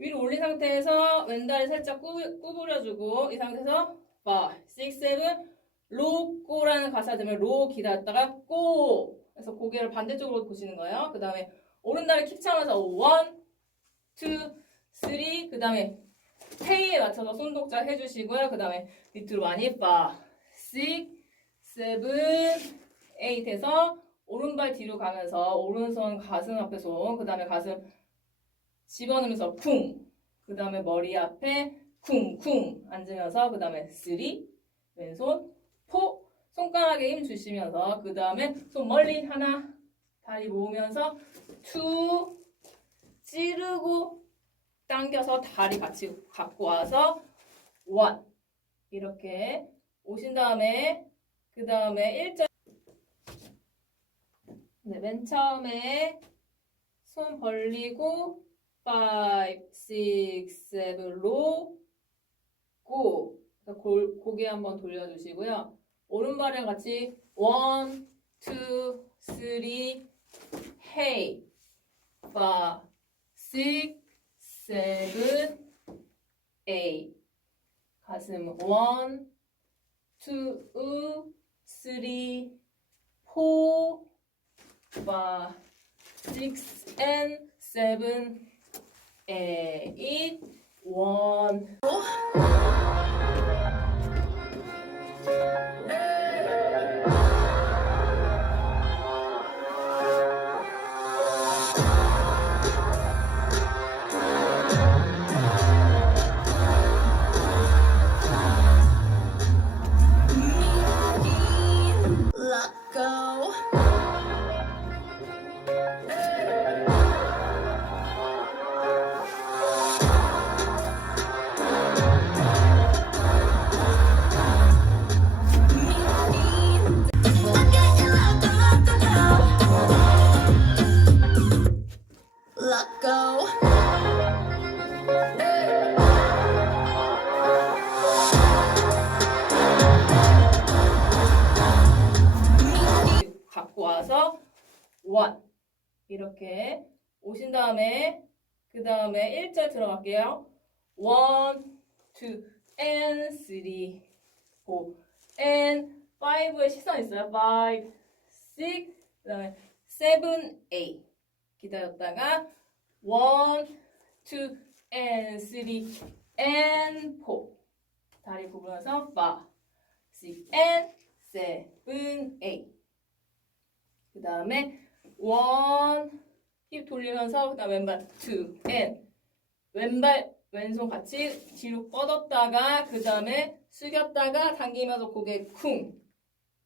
위로 올린 상태에서 왼다리 살짝 구, 구부려주고 이 상태에서 5, 6, 7 로, 꼬라는 가사 들으면 로 기다렸다가 꼬 그래서 고개를 반대쪽으로 보시는 거예요. 그 다음에 오른다리 킥 차면서 1, 2, 3, 그 다음에 페이에 맞춰서 손 동작 해주시고요. 그 다음에 밑으로 많이 5, 6, 7, 8에서 오른발 뒤로 가면서 오른손 가슴 앞에 손, 그 다음에 가슴 집어넣으면서 쿵, 그 다음에 머리 앞에 쿵쿵 앉으면서 그 다음에 쓰리, 왼손 포, 손가락에 힘 주시면서 그 다음에 손 멀리 하나, 다리 모으면서 투, 찌르고 당겨서 다리 같이 갖고 와서 원. 이렇게 오신 다음에 그 다음에 일자 네, 맨 처음에 손 벌리고 5, 6, 7, 로, 고. 그러니까 고, 고개 한번 돌려주시고요. 오른발을 같이 1, 2, 3, hey, 5, 6, 7, 8. 가슴 1, 2, 3, 4, 5, 6, and 7, 에, 잇, 원. 원 이렇게 오신 다음에 그 다음에 1절 들어갈게요. 원, 투, and 쓰리, 고, and five에 시선 있어요. five, six, 그 다음에 seven, eight 기다렸다가 one, two, and three, and four 다리 구부려서 five, six, and seven, eight 그 다음에 원, 힙 돌리면서 그 다음 왼발 투, 앤 왼발 왼손 같이 뒤로 뻗었다가 그 다음에 숙였다가 당기면서 고개 쿵.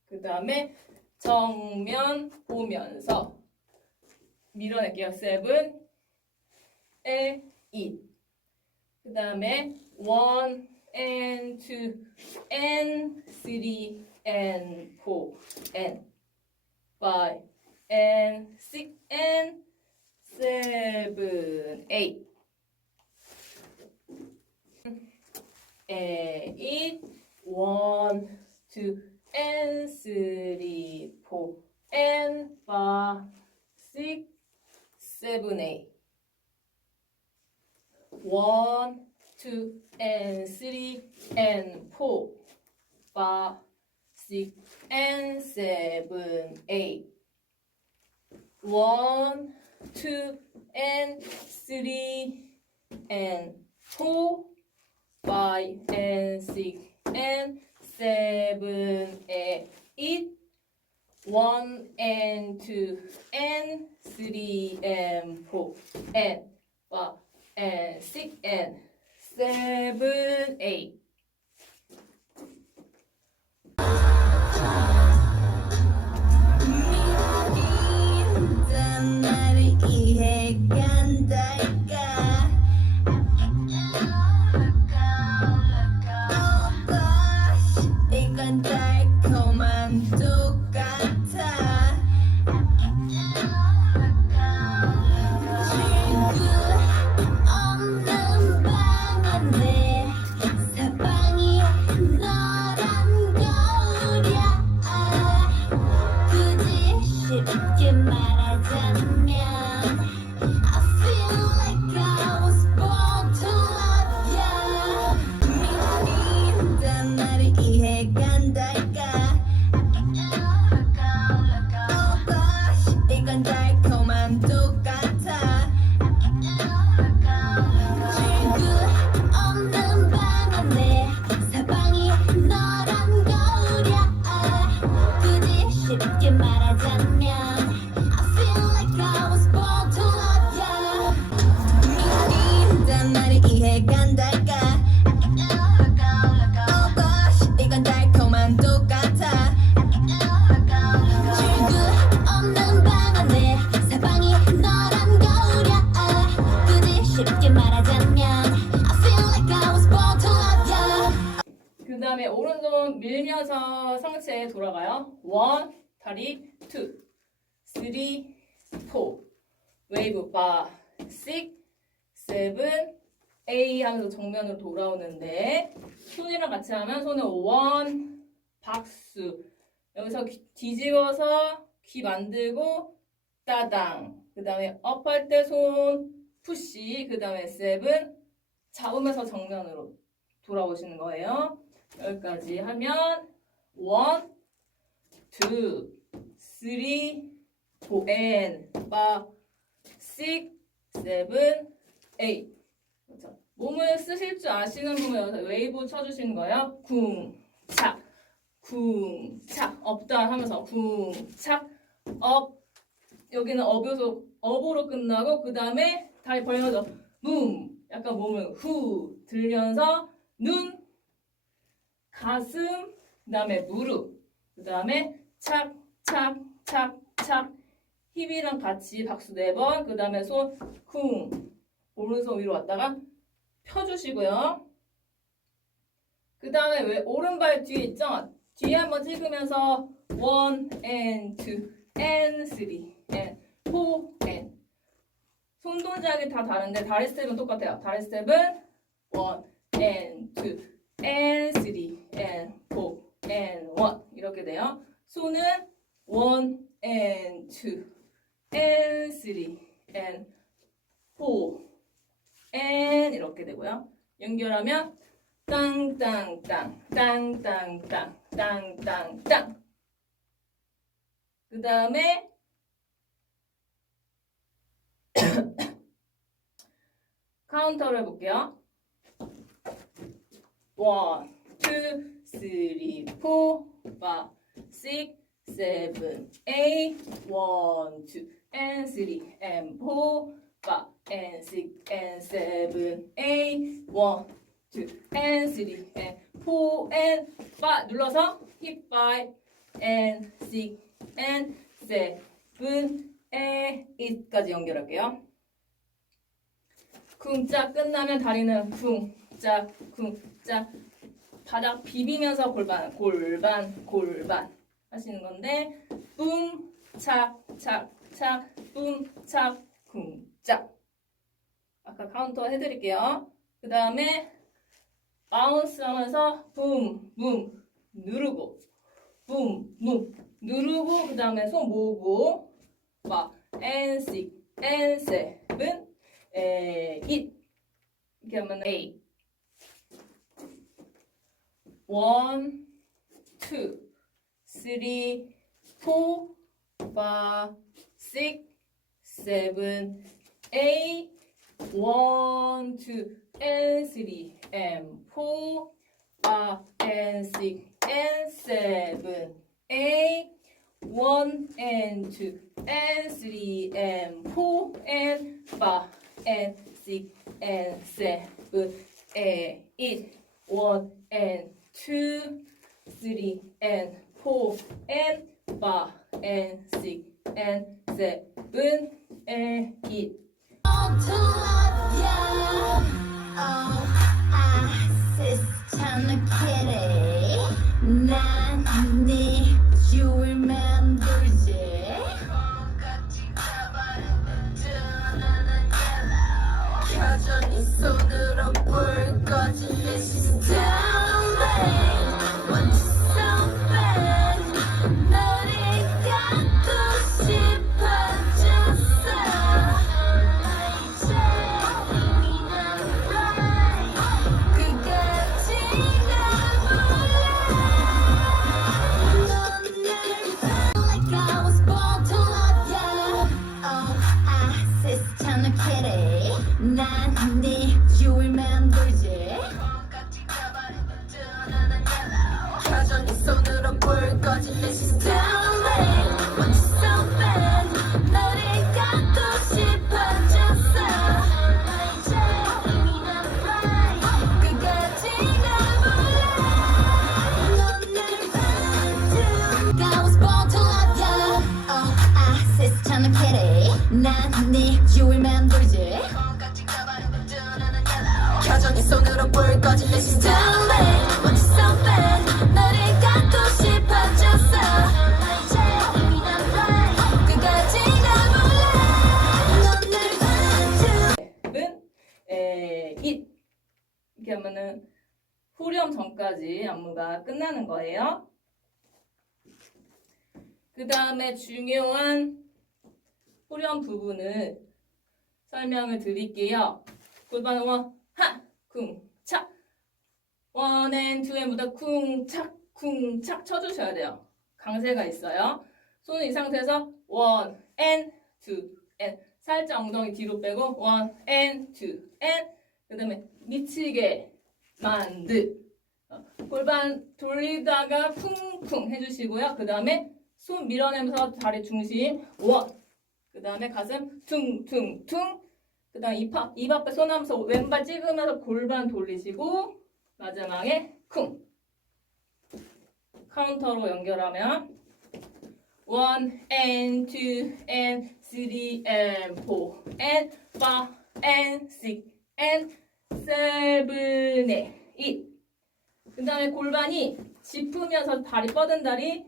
그 다음에 정면 보면서 밀어낼게요. 세븐, 에, 잇. 그 다음에 원, 앤, 투, 앤, 쓰리, 앤, 포, 앤. five, and six, and seven, eight, eight, one, two, and three, four, and five, six, seven, eight. One, two, and three, and four, five, six, and seven, eight. One, two, and three, and four, five, and six, and seven, and eight. One and two and three and four and five and six and seven, eight. 다리, 투, 쓰리, 포, 웨이브, 바, 식, 세븐, 에이 하면서 정면으로 돌아오는데 손이랑 같이 하면 손을 원, 박수. 여기서 귀- 뒤집어서 귀 만들고 따당. 그 다음에 업할 때 손 푸시. 그 다음에 세븐 잡으면서 정면으로 돌아오시는 거예요. 여기까지 하면 원, 투, 포, 앤, 파, 식, 세븐, 에잇. 그렇죠. 몸을 쓰실 줄 아시는 분은 여기서 웨이브 쳐주시는 거예요. 쿵, 착, 쿵, 착, 업다운 하면서 쿵, 착, 업. 여기는 업에서 업으로 끝나고 그 다음에 다리 벌려서 붐. 약간 몸을 후 들면서 눈, 가슴, 그 다음에 무릎, 그 다음에 착, 착, 착, 착. 힙이랑 같이 박수 네 번, 그 다음에 손 쿵. 오른손 위로 왔다가 펴주시고요. 그 다음에 왜 오른발 뒤에 있죠? 뒤에 한번 찍으면서 one and two and three and four and 손 동작이 다 다른데 다리 스텝은 똑같아요. 다리 스텝은 one and two and three and four and one 이렇게 돼요. 손은 one and two. And three. And four. And 이렇게 되고요. 연결하면 땅땅땅. 땅땅땅. 땅땅땅. 그 다음에 카운터를 해볼게요. 원, 투, 쓰리, 포, 파, 식, 세븐, 에잇, 원, 투, 앤 쓰리, 앤 포, 파, 앤 식, 앤 세븐, 에잇, 원, 투, 앤 쓰리, 앤 포, 앤파 눌러서 힙 파이, 앤 식, 앤 세븐, 에잇까지 연결할게요. 쿵짝 끝나면 다리는 쿵짝 쿵짝 바닥 비비면서 골반 골반 골반 하시는 건데 뿡 착 착 착 뿡 착 쿵 짝. 아까 카운터 해드릴게요. 그 다음에 바운스 하면서 붐, 붐 누르고. 붐, 붐 누르고 그 다음에 손 모으고. 막 and six and seven eight 이렇게 하면 eight one three four five six seven eight one two and three and four five and six and seven eight one and two and three and four and five and six and seven eight one and two three and four and five and six and seven and eight to love ya. Oh, I sister kitty. 난네 주 난네 주를 만들지. 여전히 손으로 불 꺼진. 후렴 전까지 안무가 끝나는 거예요. 그 다음에 중요한 후렴 부분을 설명을 드릴게요. 골반 원, 하, 쿵, 착. 원, 앤, 투, 앤보다 쿵, 착, 쿵, 착 쳐주셔야 돼요. 강세가 있어요. 손은 이 상태에서 원, 앤, 투, 앤. 살짝 엉덩이 뒤로 빼고 원, 앤, 투, 앤. 그 다음에 미치게 만드. 어, 골반 돌리다가 쿵쿵 해주시고요. 그 다음에 손 밀어내면서 다리 중심 원. 그 다음에 가슴 퉁퉁퉁. 그 다음에 입, 앞- 입 앞에 손 하면서 왼발 찍으면서 골반 돌리시고 마지막에 쿵. 카운터로 연결하면 one and two and three and four and five and six and seven eight. 그 다음에 골반이 짚으면서 다리 뻗은 다리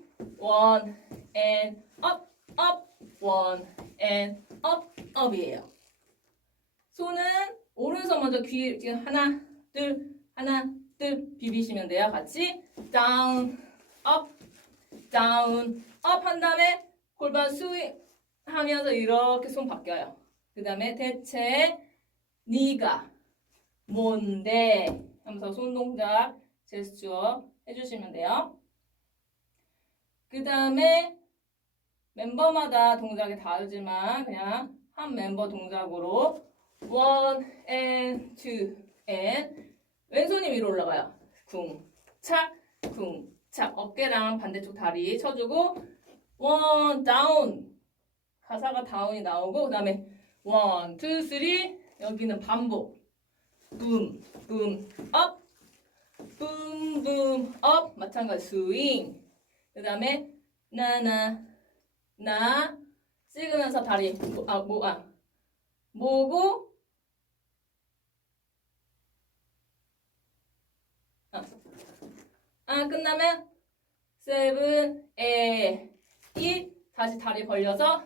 up up이에요. 손은 오른손 먼저 귀 하나 둘 하나 둘 비비시면 돼요. 같이 down up down up 한 다음에 골반 스윙 하면서 이렇게 손 바뀌어요. 그 다음에 대체 네가 뭔데 하면서 손 동작 제스처 해주시면 돼요. 그 다음에 멤버마다 동작이 다르지만 그냥 한 멤버 동작으로 one and two and 왼손이 위로 올라가요. 쿵, 착, 쿵, 착. 어깨랑 반대쪽 다리 쳐주고 one down 가사가 다운이 나오고 그 다음에 one, two, three 여기는 반복 boom, boom, up boom, boom, up 마찬가지 스윙. 그 다음에 나나 나. 찍으면서 다리 모- 아, 모, 아, 모고. 아, 아 끝나면 세븐 에잇 다시 다리 벌려서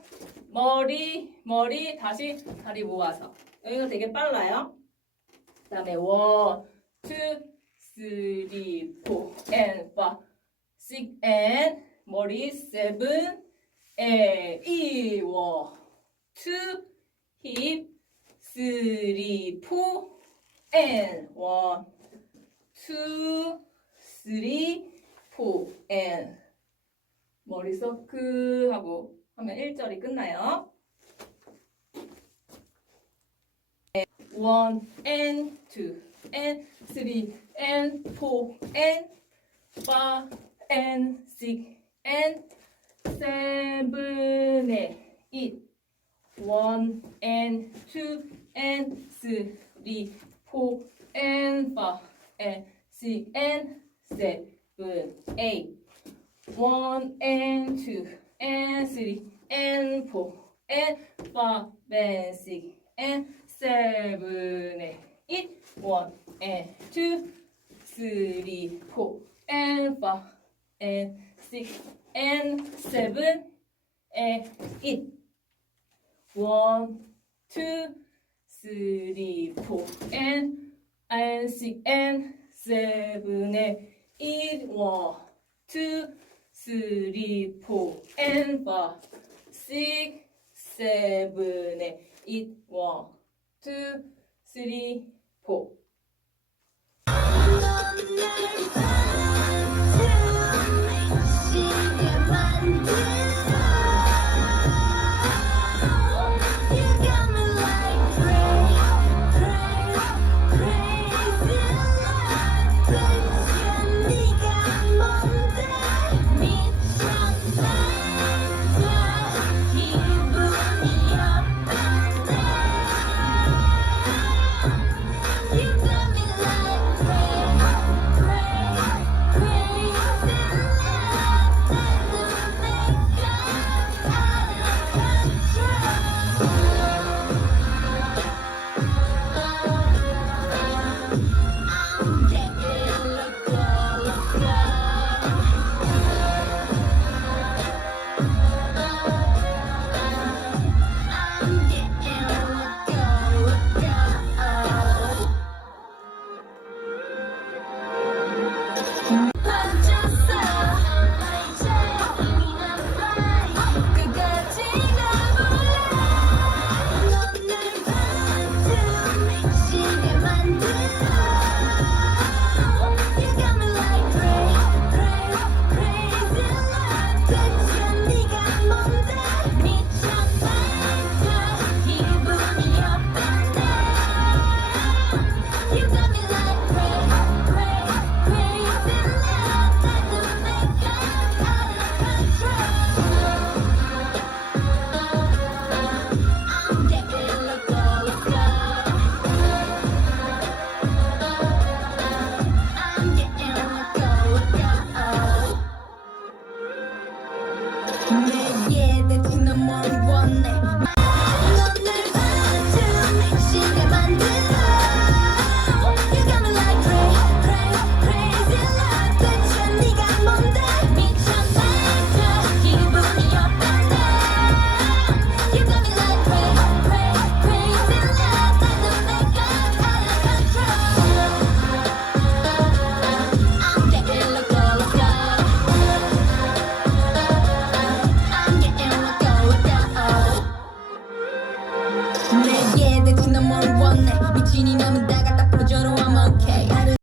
머리 머리 다시 다리 모아서. 여기가 되게 빨라요. 그 다음에 원, 투, three, four, and five, six, and 머리 seven, eight, one, two, hip, three, four, and one, two, three, four, and 머리 서클 하고 하면 1절이 끝나요. One and two and three and four and five and six and seven and eight. One and two and three four and five and six and seven eight. One and two and three and four and five and six and seven eight one and two three four and five and six and seven and eight one two three four and and six and seven and eight one two three four and five six seven and eight one two three four